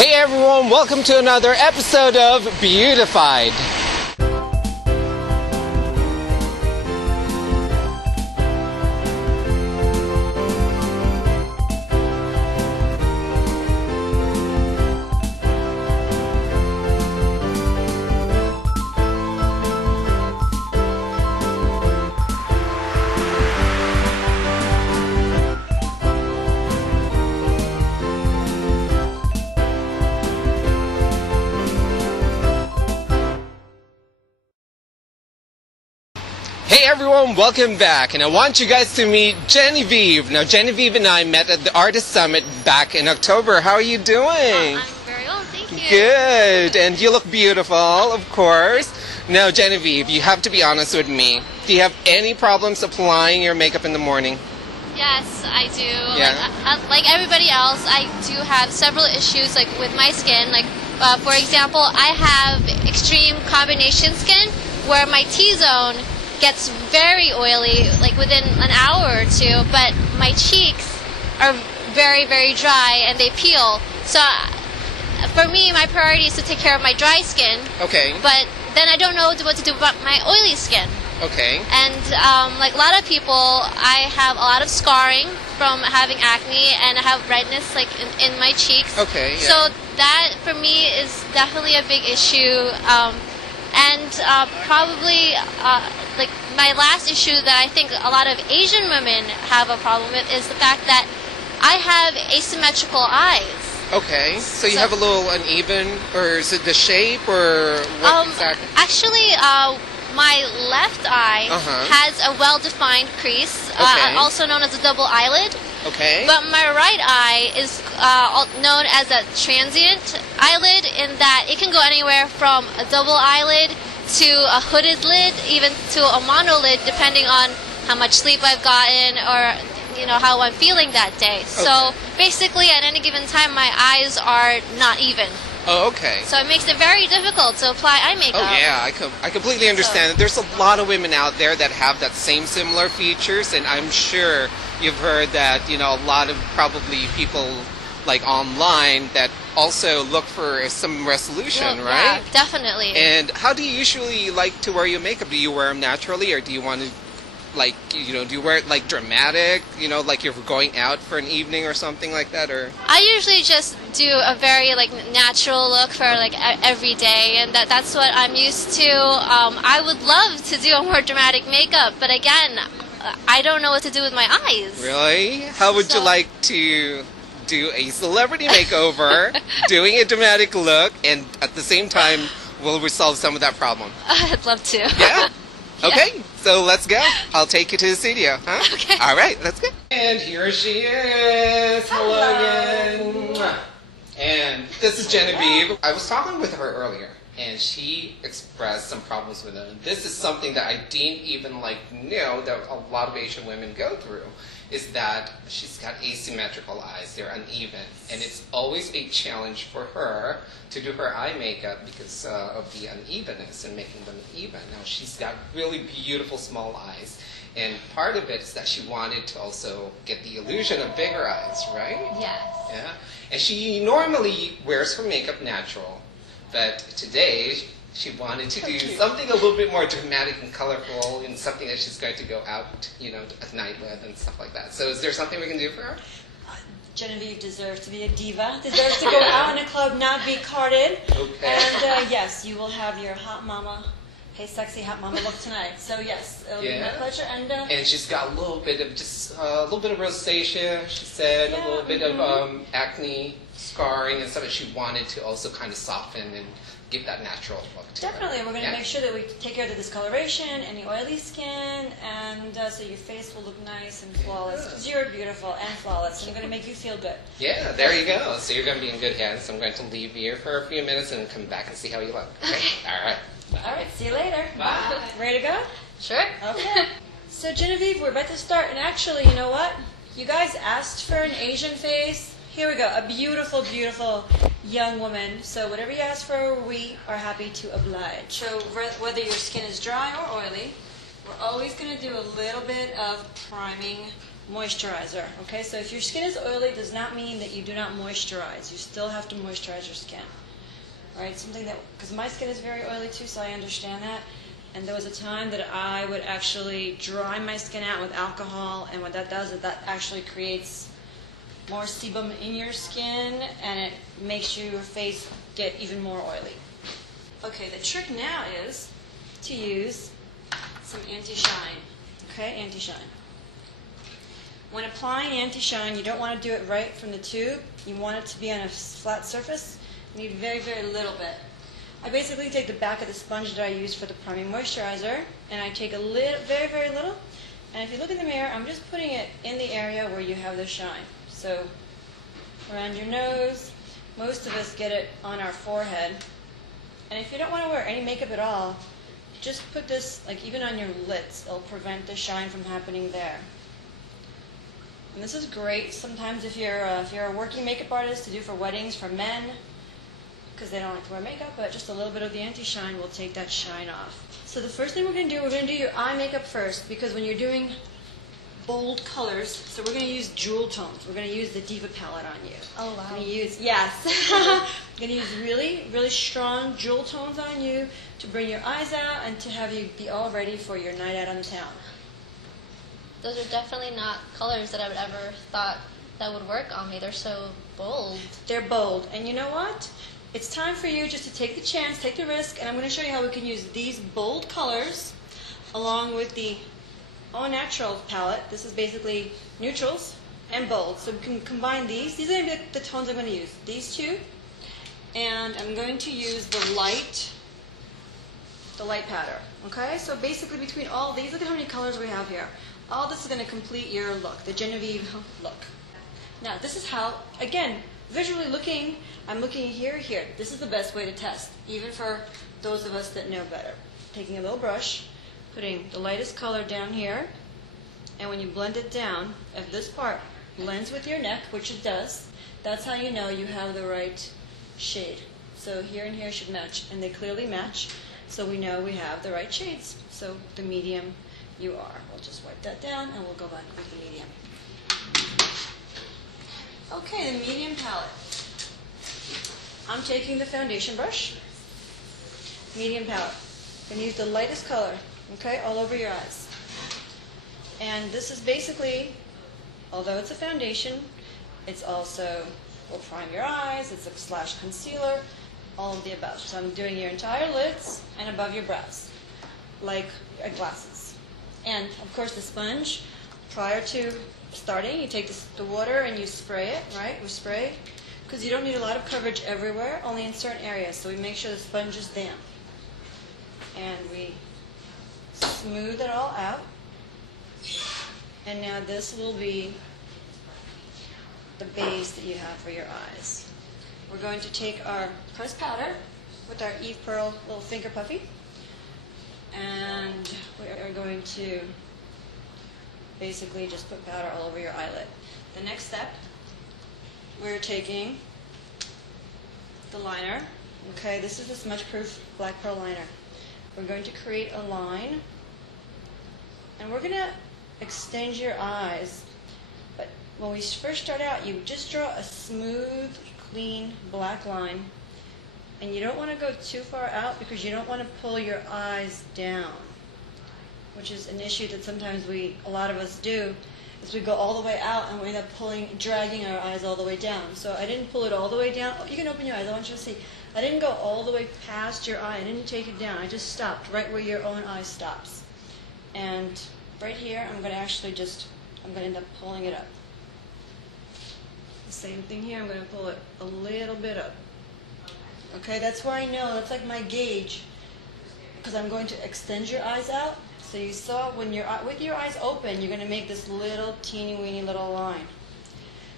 Hey everyone, welcome to another episode of Be-You-tified. Hey everyone, welcome back, and I want you guys to meet Genevieve. Now Genevieve and I met at the Artist Summit back in October. How are you doing? I'm very well, thank you. Good, and you look beautiful, of course. Now Genevieve, you have to be honest with me. Do you have any problems applying your makeup in the morning? Yes, I do. Yeah. Like everybody else, I do have several issues like with my skin. Like for example, I have extreme combination skin where my T-zone gets very oily like within an hour or two, but my cheeks are very, very dry and they peel. So for me, my priority is to take care of my dry skin. Okay. But then I don't know what to do about my oily skin. Okay. And like a lot of people, I have a lot of scarring from having acne, and I have redness like in my cheeks. Okay. Yeah. So that for me is definitely a big issue. And probably like my last issue that I think a lot of Asian women have a problem with is the fact that I have asymmetrical eyes. Okay, so you have a little uneven, or is it the shape, or what exactly? Actually, my left eye has a well-defined crease, also known as a double eyelid. Okay. But my right eye is known as a transient eyelid, in that it can go anywhere from a double eyelid to a hooded lid, even to a monolid, depending on how much sleep I've gotten or how I'm feeling that day. Okay. So basically, at any given time, my eyes are not even. Oh, okay. So it makes it very difficult to apply eye makeup. Oh yeah, I completely understand. There's a lot of women out there that have that same similar features, and I'm sure you've heard that a lot of probably people like online that also look for some resolution, right? Yeah, definitely. And how do you usually like to wear your makeup? Do you wear them naturally, or do you want to do you wear it like dramatic, like you're going out for an evening or something like that? Or I usually just do a very like natural look for like every day, and that's what I'm used to. I would love to do a more dramatic makeup, but again, I don't know what to do with my eyes. Really? How would you like to do a celebrity makeover, doing a dramatic look, and at the same time will resolve some of that problem? I'd love to. Yeah? Okay, so let's go. I'll take you to the studio, huh? Okay. All right, let's go. And here she is. Hello again. And this is Genevieve. I was talking with her earlier, and she expressed some problems with it. And this is something that I didn't even know that a lot of Asian women go through, is that she's got asymmetrical eyes. They're uneven, and it's always a challenge for her to do her eye makeup because of the unevenness and making them even. Now she's got really beautiful small eyes, and part of it is that she wanted to also get the illusion of bigger eyes, right? Yes. Yeah. And she normally wears her makeup natural, but today she wanted to do something a little bit more dramatic and colorful, and something that she's going to go out, at night with and stuff like that. So is there something we can do for her? Genevieve deserves to be a diva, deserves to go out in a club, not be carded. Okay. And yes, you will have your hot mama, hey sexy hot mama look tonight. So yes, it'll be my pleasure. And she's got a little bit of rosacea, she said, a little bit of acne, scarring and stuff that she wanted to also kind of soften and give that natural look to definitely, her. we're going to make sure that we take care of the discoloration, any oily skin, and so your face will look nice and flawless, because you're beautiful and flawless, and I'm going to make you feel good. Yeah, there you go. So you're going to be in good hands. I'm going to leave you for a few minutes and come back and see how you look. Okay? All right. Bye. All right, see you later. Bye. Ready to go? Sure. Okay. So Genevieve, we're about to start, and actually, you know what? You guys asked for an Asian face. Here we go, a beautiful, beautiful young woman. So whatever you ask for, we are happy to oblige. So whether your skin is dry or oily, we're always going to do a little bit of priming moisturizer. Okay, so if your skin is oily, it does not mean that you do not moisturize. You still have to moisturize your skin. All right, something that, because my skin is very oily too, so I understand that. And there was a time that I would actually dry my skin out with alcohol, and what that does is that actually creates more sebum in your skin, and it makes your face get even more oily. Okay, the trick now is to use some anti-shine. Okay, anti-shine. When applying anti-shine, you don't want to do it right from the tube. You want it to be on a flat surface. You need very, very little bit. I basically take the back of the sponge that I use for the priming moisturizer, and I take a little, very, very little. And if you look in the mirror, I'm just putting it in the area where you have the shine. So around your nose, most of us get it on our forehead. And if you don't want to wear any makeup at all, just put this like even on your lids. It'll prevent the shine from happening there. And this is great sometimes if you're a working makeup artist to do for weddings for men, because they don't like to wear makeup, but just a little bit of the anti-shine will take that shine off. So the first thing we're going to do your eye makeup first, because when you're doing bold colors, so we're going to use jewel tones. We're going to use the Diva palette on you. Oh, wow. We're going to use, yes. We're going to use really, really strong jewel tones on you to bring your eyes out and to have you be all ready for your night out on town. Those are definitely not colors that I would ever thought that would work on me. They're so bold. They're bold. And you know what? It's time for you just to take the chance, take the risk, and I'm going to show you how we can use these bold colors along with the Au Naturel palette. This is basically neutrals and bold. So we can combine these. These are going to be the tones I'm going to use. These two. And I'm going to use the light powder. Okay? So basically between all these, look at how many colors we have here. All this is going to complete your look, the Genevieve look. Now this is how, again, visually looking, I'm looking here, here. This is the best way to test, even for those of us that know better. Taking a little brush, putting the lightest color down here, and when you blend it down, if this part blends with your neck, which it does, that's how you know you have the right shade. So here and here should match, and they clearly match, so we know we have the right shades. So the medium you are. We'll just wipe that down, and we'll go back with the medium. Okay, the medium palette. I'm taking the foundation brush, medium palette. I'm going to use the lightest color, okay, all over your eyes. And this is basically, although it's a foundation, it's also will prime your eyes, it's a slash concealer, all of the above. So I'm doing your entire lids and above your brows, like glasses. And of course the sponge, prior to starting, you take the water and you spray it, right? We spray, because you don't need a lot of coverage everywhere, only in certain areas. So we make sure the sponge is damp. And we smooth it all out. And now this will be the base that you have for your eyes. We're going to take our pressed powder with our Eve Pearl little finger puffy. And we are going to basically just put powder all over your eyelid. The next step, we're taking the liner. Okay, this is the Smudge Proof Black Pearl Liner. We're going to create a line, and we're going to extend your eyes. But when we first start out, you just draw a smooth, clean black line. And you don't want to go too far out because you don't want to pull your eyes down, which is an issue that sometimes a lot of us do, is we go all the way out and we end up dragging our eyes all the way down. So I didn't pull it all the way down. Oh, you can open your eyes. I want you to see. I didn't go all the way past your eye. I didn't take it down. I just stopped right where your own eye stops. And right here, I'm going to end up pulling it up. The same thing here. I'm going to pull it a little bit up. Okay, that's where I know, that's like my gauge, because I'm going to extend your eyes out. So you saw when with your eyes open, you're going to make this little teeny weeny little line.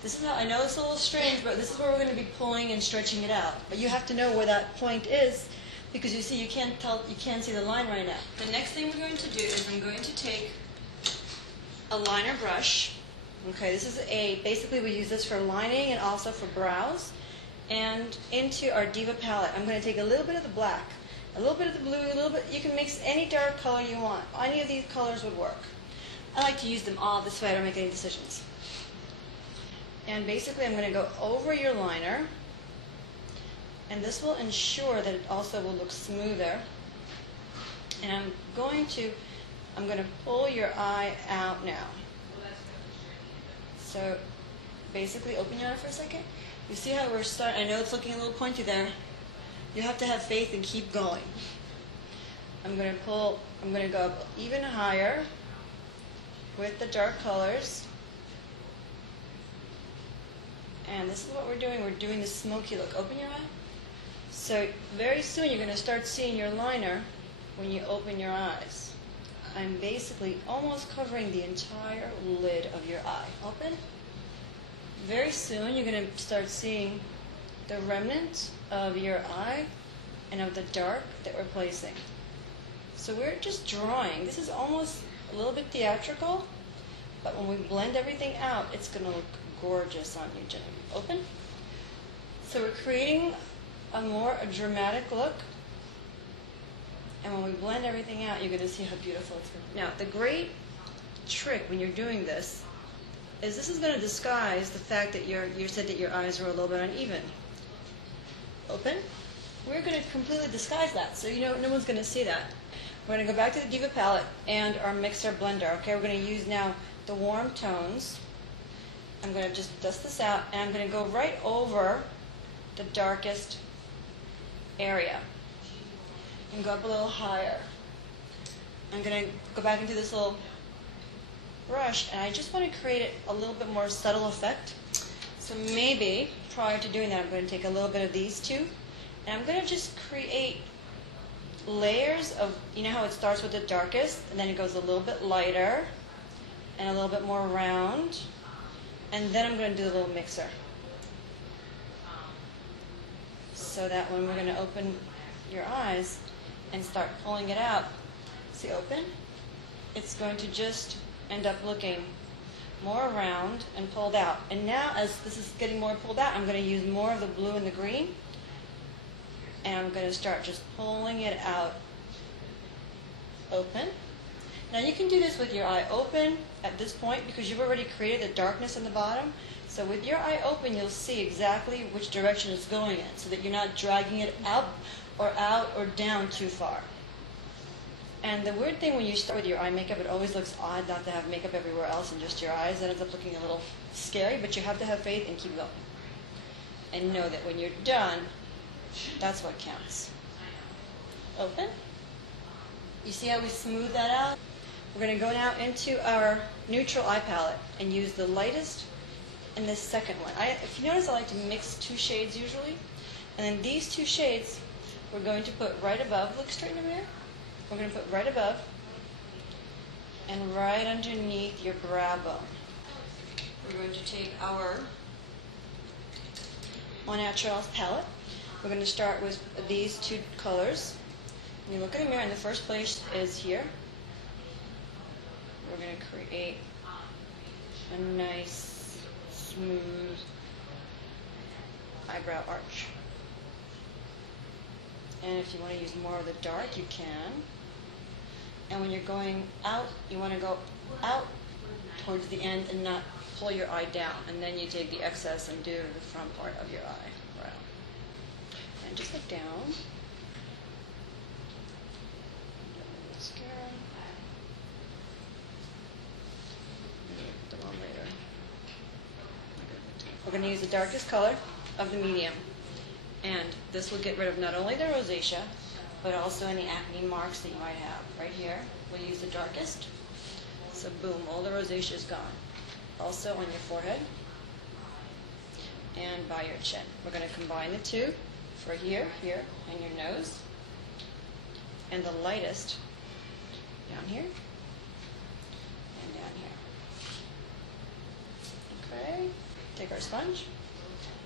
This is how, I know it's a little strange, but this is where we're going to be pulling and stretching it out. But you have to know where that point is, because you see, you can't see the line right now. The next thing we're going to do is I'm going to take a liner brush. Okay, this is basically we use this for lining and also for brows. And into our Diva palette, I'm going to take a little bit of the black, a little bit of the blue, a little bit, you can mix any dark color you want. Any of these colors would work. I like to use them all, this way I don't make any decisions. And basically I'm going to go over your liner, and this will ensure that it also will look smoother. And I'm going to pull your eye out now. So basically open your eye for a second. You see how we're starting, I know it's looking a little pointy there. You have to have faith and keep going. I'm going to go up even higher with the dark colors. And this is what we're doing. We're doing the smoky look. Open your eye. So very soon you're going to start seeing your liner when you open your eyes. I'm basically almost covering the entire lid of your eye. Open. Very soon you're going to start seeing the remnant of your eye and of the dark that we're placing. So we're just drawing. This is almost a little bit theatrical, but when we blend everything out, it's going to look gorgeous on you, Genevieve. Open. So we're creating a more dramatic look, and when we blend everything out, you're going to see how beautiful it's going to be. Now, the great trick when you're doing this is going to disguise the fact that you said that your eyes were a little bit uneven. Open. We're going to completely disguise that, so no one's going to see that. We're going to go back to the Diva palette and our mixer blender. Okay, we're going to use now the warm tones. I'm going to just dust this out, and I'm going to go right over the darkest area and go up a little higher. I'm going to go back into this little brush, and I just want to create a little bit more subtle effect. So maybe prior to doing that, I'm going to take a little bit of these two, and I'm going to just create layers of, you know how it starts with the darkest, and then it goes a little bit lighter and a little bit more round, and then I'm going to do a little mixer. So that when we're going to open your eyes and start pulling it out, see, open, it's going to just end up looking more round and pulled out. And now as this is getting more pulled out, I'm going to use more of the blue and the green, and I'm going to start just pulling it out. Open. Now you can do this with your eye open at this point because you've already created the darkness in the bottom. So with your eye open, you'll see exactly which direction it's going in so that you're not dragging it out or down too far. And the weird thing when you start with your eye makeup, it always looks odd not to have makeup everywhere else and just your eyes. It ends up looking a little scary, but you have to have faith and keep going. And know that when you're done, that's what counts. Open. You see how we smooth that out? We're going to go now into our neutral eye palette and use the lightest and the second one. If you notice, I like to mix two shades usually. And then these two shades we're going to put right above. Look straight in the mirror. We're going to put right above and right underneath your brow bone. We're going to take our Au Naturals palette. We're going to start with these two colors. When you look in the mirror, and the first place is here. We're going to create a nice, smooth eyebrow arch. And if you want to use more of the dark, you can. And when you're going out, you want to go out towards the end and not pull your eye down. And then you take the excess and do the front part of your eyebrow. And just look down. Mascara. The one later. We're going to use the darkest color of the medium. And this will get rid of not only the rosacea, but also any acne marks that you might have. Right here, we'll use the darkest. So boom, all the rosacea is gone. Also on your forehead and by your chin. We're going to combine the two for here, here, and your nose. And the lightest down here and down here. Okay, take our sponge,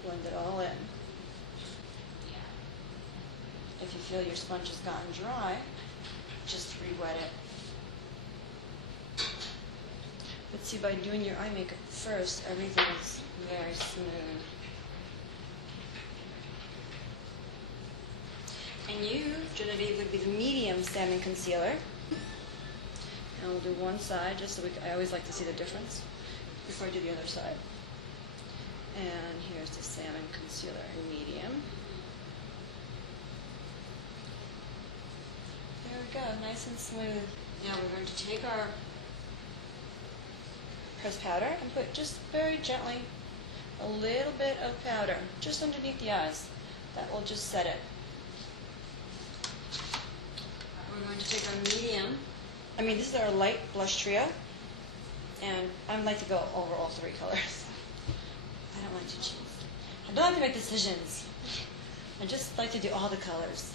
blend it all in. If you feel your sponge has gotten dry, just re-wet it. But see, by doing your eye makeup first, everything is very smooth. And you, Genevieve, would be the medium Salmon concealer. And we'll do one side, just so I always like to see the difference before I do the other side. And here's the Salmon concealer in medium. There we go, nice and smooth. Now we're going to take our pressed powder and put just very gently a little bit of powder just underneath the eyes. That will just set it. We're going to take our medium. This is our light blush trio, and I like to go over all three colors. I don't like to choose. I don't like to make decisions. I just like to do all the colors.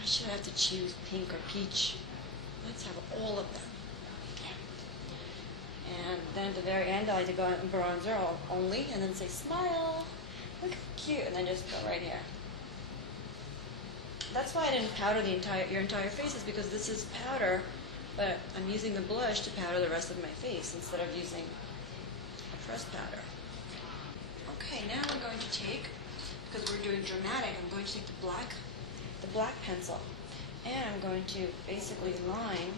I should have to choose pink or peach. Let's have all of them. And then at the very end, I like to go in bronzer only, and then say smile. Look how cute, and then just go right here. That's why I didn't powder your entire face, is because this is powder, but I'm using the blush to powder the rest of my face instead of using a pressed powder. Okay, now I'm going to take, because we're doing dramatic, I'm going to take the black pencil, and I'm going to basically line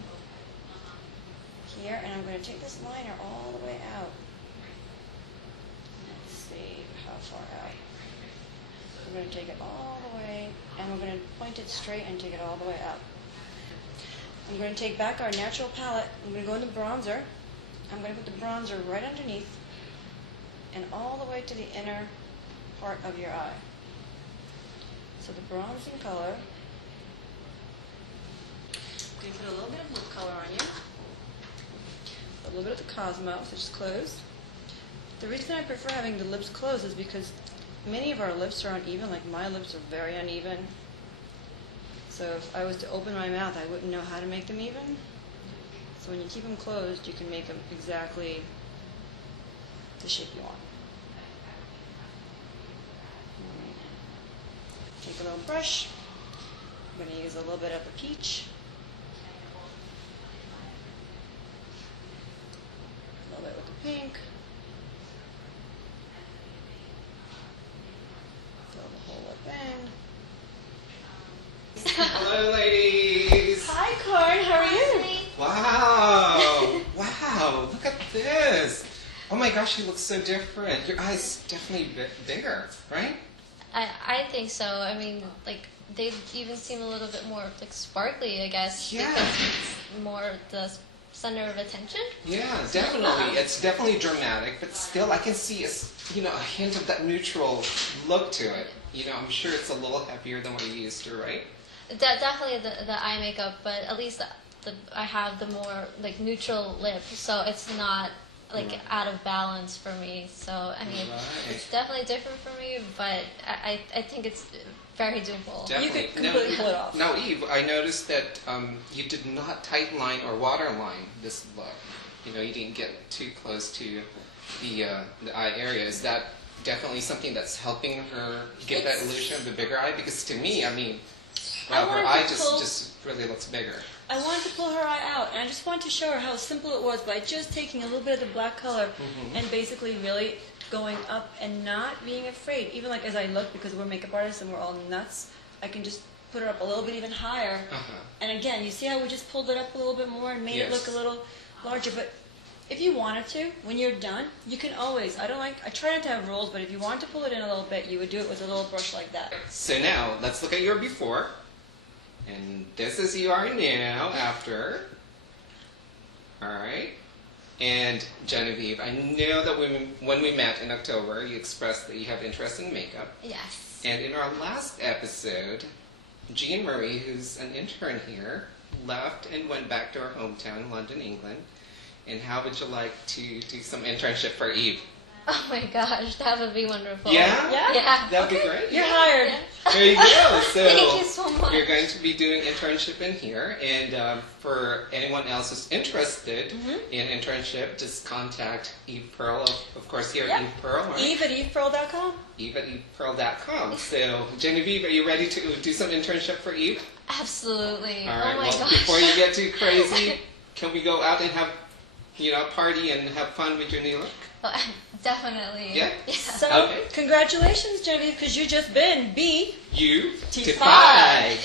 here, and I'm going to take this liner all the way out. Let's see how far out. We're going to take it all the way, and we're going to point it straight and take it all the way up. I'm going to take back our natural palette. I'm going to go in the bronzer. I'm going to put the bronzer right underneath and all the way to the inner part of your eye. So the bronzing color. I'm going to put a little bit of lip color on you. A little bit of the Cosmo, so just close. The reason I prefer having the lips closed is because many of our lips are uneven, like my lips are very uneven. So if I was to open my mouth, I wouldn't know how to make them even. So when you keep them closed, you can make them exactly the shape you want. Take a little brush. I'm going to use a little bit of the peach. A little bit with the pink. Fill the whole lip in. Hello, ladies. Hi, Corn. How are you? Wow. Wow. Look at this. Oh my gosh, you look so different. Your eyes definitely bigger, right? I think so. Like they even seem a little bit more like sparkly, I guess. Yeah. Because it's more the center of attention. Yeah, definitely. It's definitely dramatic, but still I can see a hint of that neutral look to it. I'm sure it's a little heavier than what you used to, right? Definitely the eye makeup, but at least I have the more like neutral lip, so it's not like out of balance for me. So it's definitely different for me, but I think it's very doable. Definitely. You could completely pull it off. Now, Eve, I noticed that you did not tight line or waterline this look. You didn't get too close to the eye area. Is that definitely something that's helping her give that illusion of the bigger eye? Because to me, wow, her eye just really looks bigger. I wanted to pull her eye out, and I just wanted to show her how simple it was by just taking a little bit of the black color and basically really going up and not being afraid. Even like as I look, because we're makeup artists and we're all nuts, I can just put her up a little bit even higher. And again, you see how we just pulled it up a little bit more and made it look a little larger. But if you wanted to, when you're done, you can always, I try not to have rules, but if you want to pull it in a little bit, you would do it with a little brush like that. So now, let's look at your before. And this is you are now, after. Alright. And Genevieve, I know that when we met in October, you expressed that you have interest in makeup. Yes. And in our last episode, Jean Marie, who's an intern here, left and went back to her hometown, London, England. And how would you like to do some internship for Eve? Oh my gosh, that would be wonderful. Yeah? Yeah. That would be great. You're hired. Yeah. There you go. So thank you so much. You're going to be doing internship in here, and for anyone else who's interested in internship, just contact Eve Pearl, of course, here at Eve Pearl. Right? Eve at evepearl.com. Eve at evepearl.com. So, Genevieve, are you ready to do some internship for Eve? Absolutely. All right. Oh my gosh. Before you get too crazy, can we go out and have party and have fun with your new look? Oh, definitely. Yeah? So, Okay. congratulations, Genevieve, because you just been You-tified. Be-You-tified.